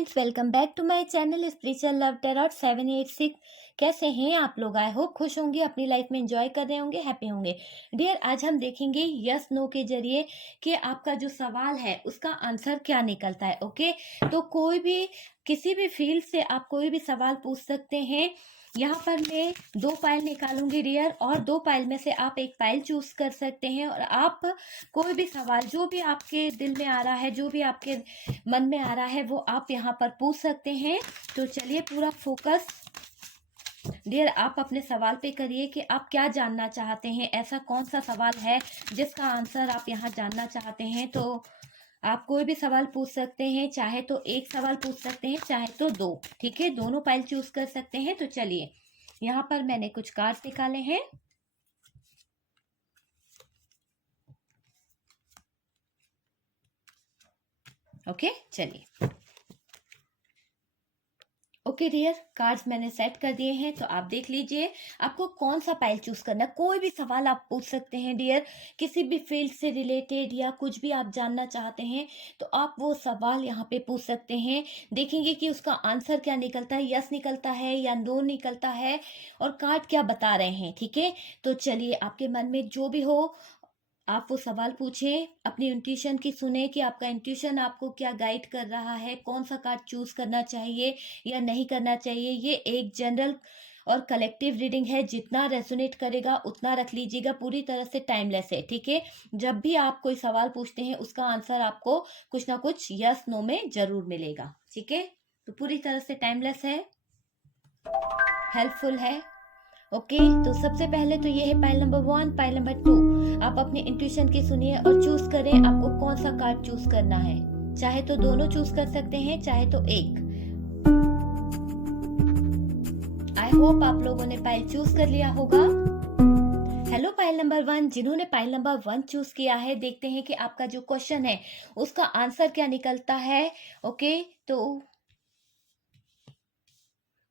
Friends, welcome back to my channel spiritual love tarot 786। कैसे हैं आप लोग? आई होप खुश होंगे, अपनी लाइफ में एंजॉय कर रहे होंगे, हैप्पी होंगे। डियर, आज हम देखेंगे यस नो के जरिए कि आपका जो सवाल है उसका आंसर क्या निकलता है। ओके, तो कोई भी किसी भी फील्ड से आप कोई भी सवाल पूछ सकते हैं। यहाँ पर मैं 2 पाइल निकालूंगी डियर, और 2 पाइल में से आप एक पाइल चूज कर सकते हैं और आप कोई भी सवाल जो भी आपके दिल में आ रहा है, जो भी आपके मन में आ रहा है, वो आप यहाँ पर पूछ सकते हैं। तो चलिए, पूरा फोकस डियर आप अपने सवाल पे करिए कि आप क्या जानना चाहते हैं। ऐसा कौन सा सवाल है जिसका आंसर आप यहाँ जानना चाहते हैं। तो आप कोई भी सवाल पूछ सकते हैं, चाहे तो एक सवाल पूछ सकते हैं, चाहे तो 2। ठीक है, दोनों पाइल चूज कर सकते हैं। तो चलिए, यहाँ पर मैंने कुछ कार्ड्स निकाले हैं। ओके, चलिए। ओके डियर, कार्ड्स मैंने सेट कर दिए हैं, तो आप देख लीजिए आपको कौन सा पाइल चूज करना है। कोई भी सवाल आप पूछ सकते हैं डियर, किसी भी फील्ड से रिलेटेड या कुछ भी आप जानना चाहते हैं तो आप वो सवाल यहाँ पे पूछ सकते हैं। देखेंगे कि उसका आंसर क्या निकलता है, यस निकलता है या नो निकलता है, और कार्ड क्या बता रहे हैं। ठीक है, तो चलिए, आपके मन में जो भी हो आप वो सवाल पूछें, अपनी इंट्यूशन की सुने कि आपका इंट्यूशन आपको क्या गाइड कर रहा है, कौन सा कार्ड चूज करना चाहिए या नहीं करना चाहिए। ये एक जनरल और कलेक्टिव रीडिंग है, जितना रेजोनेट करेगा उतना रख लीजिएगा, पूरी तरह से टाइमलेस है। ठीक है, जब भी आप कोई सवाल पूछते हैं उसका आंसर आपको कुछ ना कुछ यस नो में जरूर मिलेगा। ठीक है, तो पूरी तरह से टाइमलेस है, हेल्पफुल है। ओके, तो सबसे पहले तो ये है पाइल नंबर 1। पाइल नंबर 2, आप अपने इंट्यूशन की सुनिए और चूज करें आपको कौन सा कार्ड चूज करना है। चाहे तो दोनों चूज कर सकते हैं, चाहे तो एक। आई होप आप लोगों ने पाइल चूज कर लिया होगा। हेलो पाइल नंबर 1, जिन्होंने पाइल नंबर 1 चूज किया है, देखते हैं कि आपका जो क्वेश्चन है उसका आंसर क्या निकलता है। ओके, तो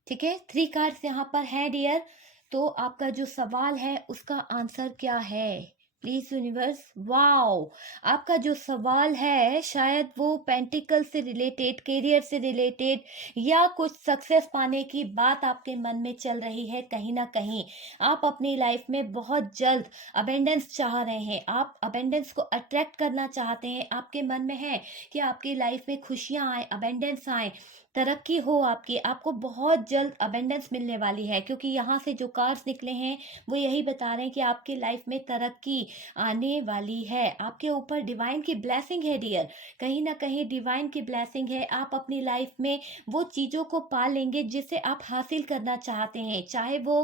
ठीक है, 3 कार्ड्स यहाँ पर है डियर। तो आपका जो सवाल है उसका आंसर क्या है, प्लीज यूनिवर्स। वाओ, आपका जो सवाल है शायद वो पेंटिकल से रिलेटेड, करियर से रिलेटेड, या कुछ सक्सेस पाने की बात आपके मन में चल रही है। कहीं ना कहीं आप अपनी लाइफ में बहुत जल्द अबेंडेंस चाह रहे हैं, आप अबेंडेंस को अट्रैक्ट करना चाहते हैं। आपके मन में है कि आपकी लाइफ में खुशियां आए, अबेंडेंस आए, तरक्की हो आपकी, आपको बहुत जल्द अबेंडेंस मिलने वाली है। क्योंकि यहाँ से जो कार्ड्स निकले हैं वो यही बता रहे हैं कि आपकी लाइफ में तरक्की आने वाली है, आपके ऊपर डिवाइन की ब्लेसिंग है डियर। कहीं ना कहीं डिवाइन की ब्लेसिंग है, आप अपनी लाइफ में वो चीज़ों को पा लेंगे जिसे आप हासिल करना चाहते हैं, चाहे वो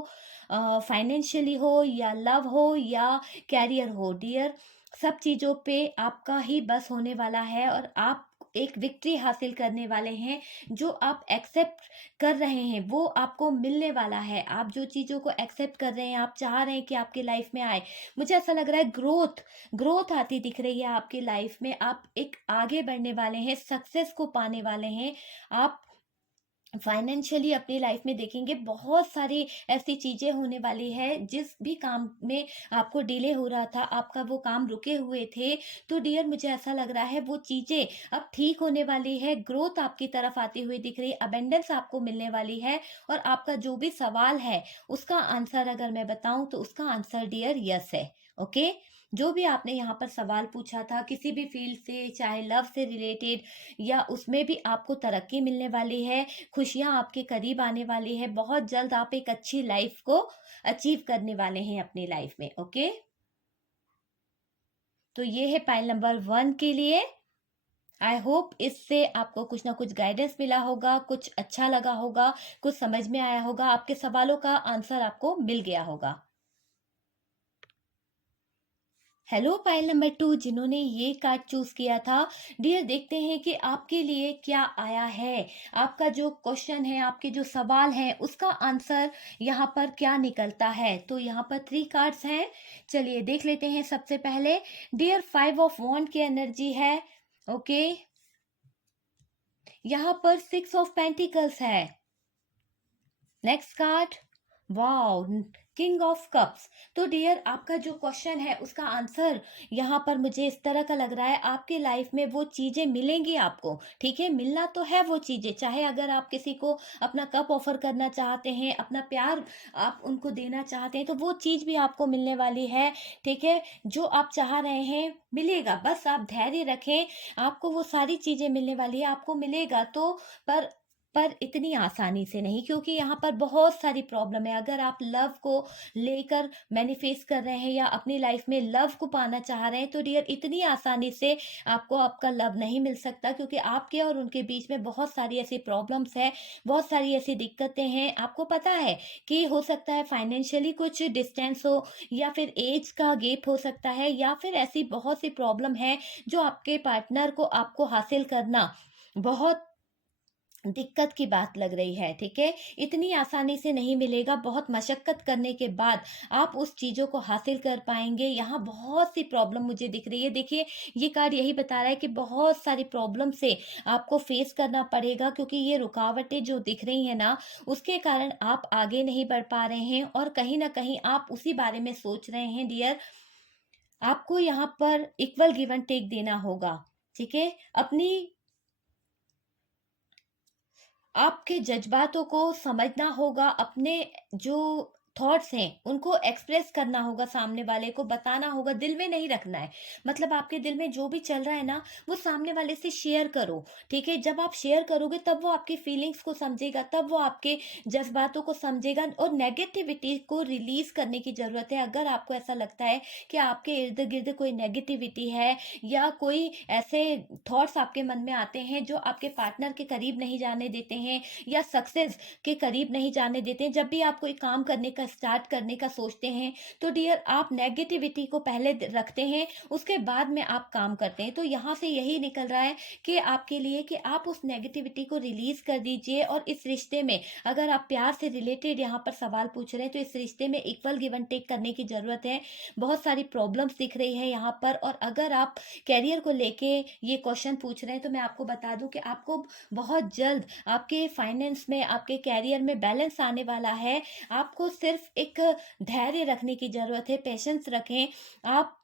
फाइनेंशियली हो या लव हो या कैरियर हो डियर। सब चीज़ों पे आपका ही बस होने वाला है और आप एक विक्ट्री हासिल करने वाले हैं। जो आप एक्सेप्ट कर रहे हैं वो आपको मिलने वाला है। आप जो चीज़ों को एक्सेप्ट कर रहे हैं, आप चाह रहे हैं कि आपकी लाइफ में आए, मुझे ऐसा लग रहा है ग्रोथ ग्रोथ आती दिख रही है आपकी लाइफ में। आप एक आगे बढ़ने वाले हैं, सक्सेस को पाने वाले हैं। आप फाइनेंशियली अपनी लाइफ में देखेंगे बहुत सारी ऐसी चीजें होने वाली है। जिस भी काम में आपको डिले हो रहा था, आपका वो काम रुके हुए थे, तो डियर मुझे ऐसा लग रहा है वो चीजें अब ठीक होने वाली है। ग्रोथ आपकी तरफ आती हुई दिख रही है, अबेंडेंस आपको मिलने वाली है। और आपका जो भी सवाल है उसका आंसर अगर मैं बताऊं तो उसका आंसर डियर यस है। ओके, जो भी आपने यहाँ पर सवाल पूछा था किसी भी फील्ड से, चाहे लव से रिलेटेड, या उसमें भी आपको तरक्की मिलने वाली है, खुशियां आपके करीब आने वाली है। बहुत जल्द आप एक अच्छी लाइफ को अचीव करने वाले हैं अपनी लाइफ में। ओके, तो ये है पाइल नंबर 1 के लिए। आई होप इससे आपको कुछ ना कुछ गाइडेंस मिला होगा, कुछ अच्छा लगा होगा, कुछ समझ में आया होगा, आपके सवालों का आंसर आपको मिल गया होगा। हेलो पाइल नंबर 2, जिन्होंने ये कार्ड चूज किया था डियर, देखते हैं कि आपके लिए क्या आया है। आपका जो क्वेश्चन है, आपके जो सवाल है, उसका आंसर यहाँ पर क्या निकलता है। तो यहाँ पर 3 कार्ड्स हैं, चलिए देख लेते हैं। सबसे पहले डियर 5 ऑफ वॉन्ड की एनर्जी है। ओके, यहाँ पर 6 ऑफ पेंटिकल्स है। Next card, wow, king of cups. तो डियर, आपका जो क्वेश्चन है उसका आंसर यहाँ पर मुझे इस तरह का लग रहा है, आपकी लाइफ में वो चीजें मिलेंगी आपको, ठीक है, मिलना तो है वो चीजें, चाहे अगर आप किसी को अपना कप ऑफर करना चाहते हैं, अपना प्यार आप उनको देना चाहते हैं, तो वो चीज भी आपको मिलने वाली है, ठीक है, जो आप चाह रहे हैं मिलेगा, बस आप धैर्य रखें, आपको वो सारी चीजें मिलने वाली है, आपको मिलेगा तो, पर इतनी आसानी से नहीं, क्योंकि यहाँ पर बहुत सारी प्रॉब्लम है। अगर आप लव को लेकर मैनिफेस्ट कर रहे हैं या अपनी लाइफ में लव को पाना चाह रहे हैं, तो डियर इतनी आसानी से आपको आपका लव नहीं मिल सकता, क्योंकि आपके और उनके बीच में बहुत सारी ऐसी प्रॉब्लम्स है, बहुत सारी ऐसी दिक्कतें हैं। आपको पता है कि हो सकता है फाइनेंशियली कुछ डिस्टेंस हो, या फिर एज का गैप हो सकता है, या फिर ऐसी बहुत सी प्रॉब्लम है जो आपके पार्टनर को आपको हासिल करना बहुत दिक्कत की बात लग रही है, ठीक है, इतनी आसानी से नहीं मिलेगा, बहुत मशक्कत करने के बाद आप उस चीजों को हासिल कर पाएंगे। यहाँ बहुत सी प्रॉब्लम मुझे दिख रही है, देखिए ये कार्ड यही बता रहा है कि बहुत सारी प्रॉब्लम से आपको फेस करना पड़ेगा, क्योंकि ये रुकावटें जो दिख रही है ना, उसके कारण आप आगे नहीं बढ़ पा रहे हैं, और कहीं ना कहीं आप उसी बारे में सोच रहे हैं डियर। आपको यहाँ पर इक्वल गिव एंड टेक देना होगा, ठीक है, अपनी आपके जज्बातों को समझना होगा, अपने जो थॉट्स हैं उनको एक्सप्रेस करना होगा, सामने वाले को बताना होगा, दिल में नहीं रखना है, मतलब आपके दिल में जो भी चल रहा है ना, वो सामने वाले से शेयर करो, ठीक है, जब आप शेयर करोगे तब वो आपकी फीलिंग्स को समझेगा, तब वो आपके जज्बातों को समझेगा, और नेगेटिविटी को रिलीज करने की जरूरत है। अगर आपको ऐसा लगता है कि आपके इर्द गिर्द कोई नेगेटिविटी है, या कोई ऐसे थॉट्स आपके मन में आते हैं जो आपके पार्टनर के करीब नहीं जाने देते हैं, या सक्सेस के करीब नहीं जाने देते हैं, जब भी आप कोई काम करने का स्टार्ट करने का सोचते हैं, तो डियर आप नेगेटिविटी को पहले रखते हैं, उसके बाद में आप काम करते हैं। तो यहाँ से यही निकल रहा है कि आपके लिए कि आप उस नेगेटिविटी को रिलीज कर दीजिए, और इस रिश्ते में अगर आप प्यार से रिलेटेड यहाँ पर सवाल पूछ रहे हैं, तो इस रिश्ते में इक्वल गिव एंड टेक करने की जरूरत है। बहुत सारी प्रॉब्लम्स दिख रही है यहाँ पर, और अगर आप कैरियर को लेके ये क्वेश्चन पूछ रहे हैं, तो मैं आपको बता दूं कि आपको बहुत जल्द आपके फाइनेंस में, आपके कैरियर में बैलेंस आने वाला है। आपको सिर्फ एक धैर्य रखने की जरूरत है, पेशेंस रखें, आप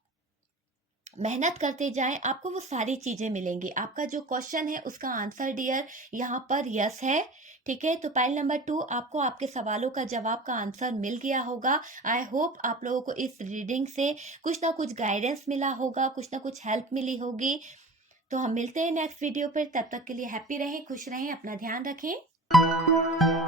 मेहनत करते जाएं, आपको वो सारी चीजें मिलेंगी। आपका जो क्वेश्चन है उसका आंसर डियर यहाँ पर यस है, ठीक है, तो पाइल नंबर 2, आपको आपके सवालों का जवाब का आंसर मिल गया होगा। आई होप आप लोगों को इस रीडिंग से कुछ ना कुछ गाइडेंस मिला होगा, कुछ ना कुछ हेल्प मिली होगी। तो हम मिलते हैं नेक्स्ट वीडियो पर, तब तक के लिए हैप्पी रहें, खुश रहें, अपना ध्यान रखें।